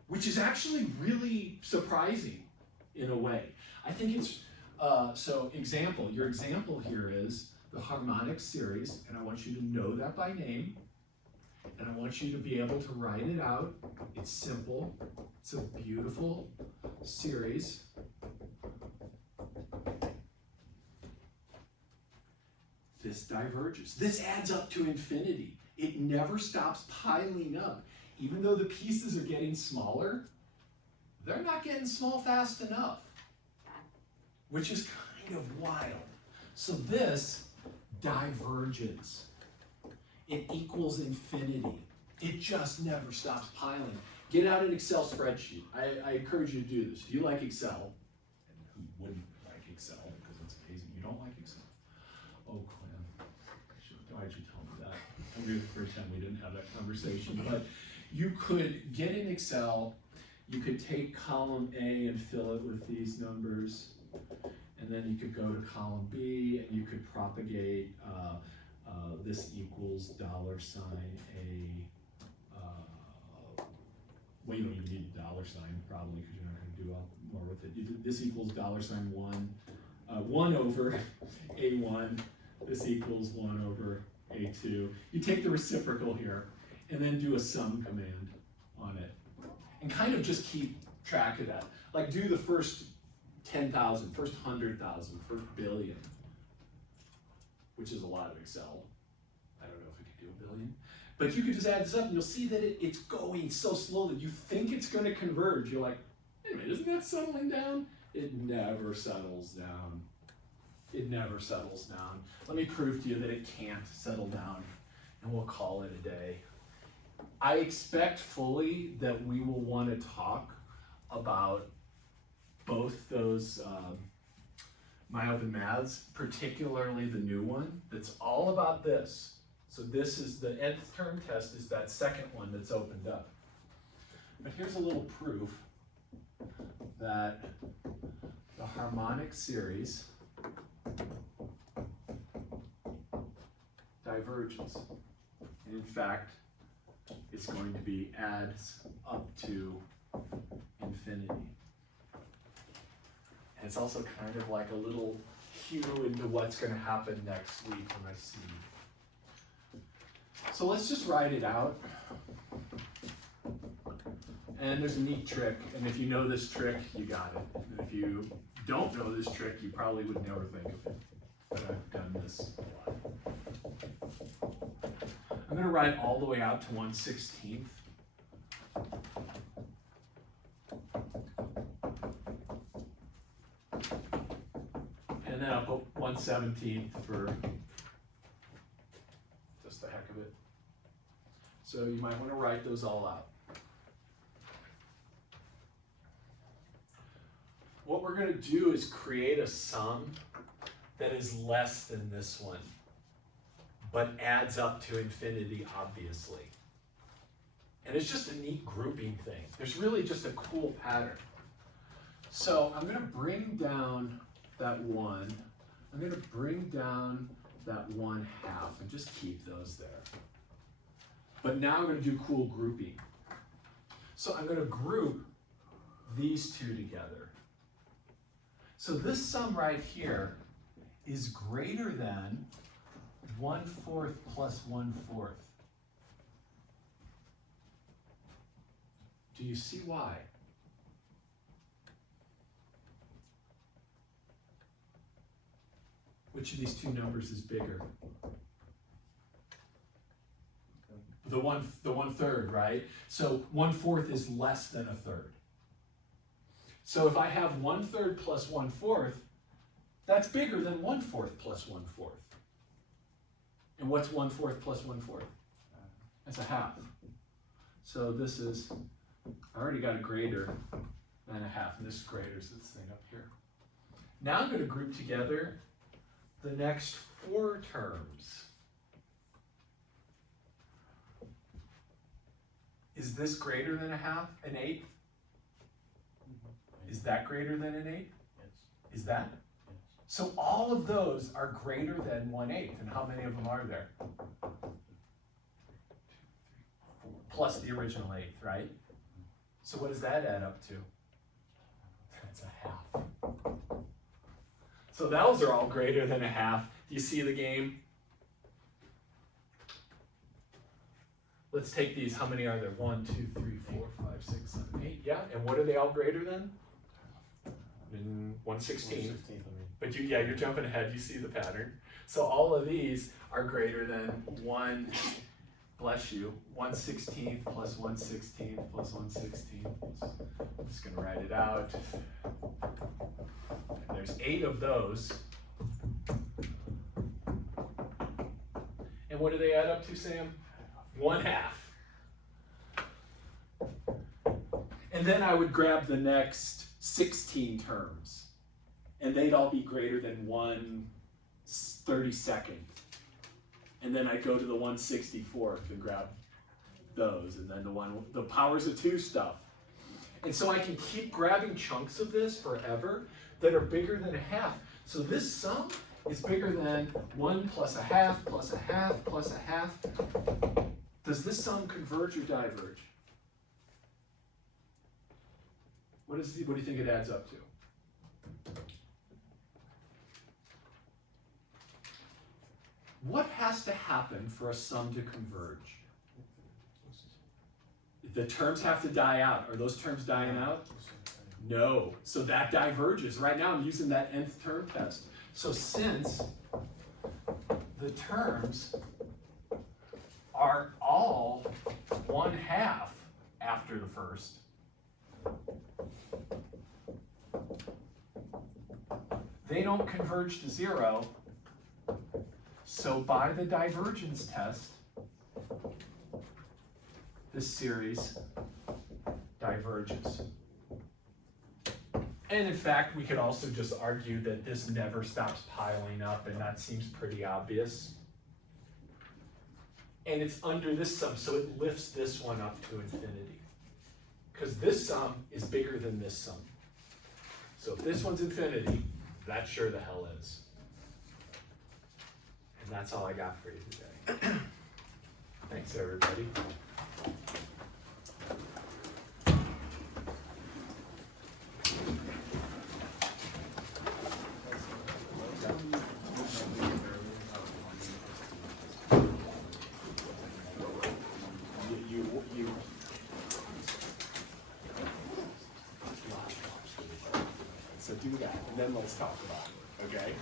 which is actually really surprising in a way. I think it's, your example here is the harmonic series, and I want you to know that by name, and I want you to be able to write it out. It's simple, it's a beautiful series. This diverges. This adds up to infinity. It never stops piling up. Even though the pieces are getting smaller, they're not getting small fast enough, which is kind of wild. So this diverges. It equals infinity. It just never stops piling. Get out an Excel spreadsheet. I encourage you to do this. Do you like Excel? And who wouldn't like Excel? Because it's amazing. You don't like Excel? Oh, Quinn. Why'd you tell me that? I'm going to pretend we didn't have that conversation. But you could get in Excel, you could take column A and fill it with these numbers, and then you could go to column B and you could propagate this equals $sign a, well, you don't even need a $sign probably because you're not going to do more with it. This equals $sign 1 over A1, this equals 1 over A2. You take the reciprocal here and then do a sum command on it and kind of just keep track of that. Like do the first 10,000, first 100,000, first billion, which is a lot of Excel. I don't know if it could do a billion, but you could just add this up and you'll see that it's going so slowly. You think it's going to converge. You're like, wait a minute, isn't that settling down? It never settles down. It never settles down. Let me prove to you that it can't settle down, and we'll call it a day. I expect fully that we will want to talk about both those MyOpen Maths, particularly the new one that's all about this. So this is the nth term test, is that second one that's opened up. But here's a little proof that the harmonic series diverges. And in fact, it's going to be adds up to infinity. And it's also kind of like a little cue into what's going to happen next week when I see you. So let's just write it out. And there's a neat trick, and if you know this trick, you got it. And if you don't know this trick, you probably would never think of it. But I've done this a lot. I'm going to write all the way out to 1/16 And then I'll put 1/17 for just the heck of it. So you might want to write those all out. What we're going to do is create a sum that is less than this one, but adds up to infinity, obviously. And it's just a neat grouping thing. There's really just a cool pattern. So I'm going to bring down that 1. I'm going to bring down that 1/2 and just keep those there. But now I'm going to do cool grouping. So I'm going to group these two together. So this sum right here is greater than 1/4 plus 1/4. Do you see why? Which of these two numbers is bigger? The 1/3, right? So 1/4 is less than a third. So if I have 1/3 plus 1/4, that's bigger than 1/4 plus 1/4. And what's 1/4 plus 1/4? That's a half. So this is, I already got a greater than a half, and this is greater, so this thing up here. Now I'm going to group together the next 4 terms. Is this greater than a half, an eighth? Is that greater than an eighth? Yes. Is that? Yes. So all of those are greater than 1/8, and how many of them are there? 4, plus the original eighth, right? So what does that add up to? That's a half. So those are all greater than a half. Do you see the game? Let's take these. How many are there? 1, 2, 3, 4, 5, 6, 7, 8. Yeah, and what are they all greater than? 1/16. But you're jumping ahead. You see the pattern. So all of these are greater than 1, bless you, 1/16 plus 1/16 plus 1/16. I'm just going to write it out. And there's 8 of those. And what do they add up to, Sam? 1/2. And then I would grab the next 16 terms, and they'd all be greater than 1/32. And then I'd go to the 1/64 and grab those, and then the powers of 2 stuff. And so I can keep grabbing chunks of this forever that are bigger than a half. So this sum is bigger than 1 plus a half plus a half plus a half. Does this sum converge or diverge? What do you think it adds up to? What has to happen for a sum to converge? The terms have to die out. Are those terms dying out? No. So that diverges. Right now I'm using that nth term test. So since the terms are all 1/2 after the first, they don't converge to 0. So by the divergence test, this series diverges. And in fact, we could also just argue that this never stops piling up, and that seems pretty obvious. And it's under this sum, so it lifts this one up to infinity. Because this sum is bigger than this sum. So if this one's infinity, that sure the hell is. And that's all I got for you today. Thanks, everybody. So do that, and then let's talk about it, okay?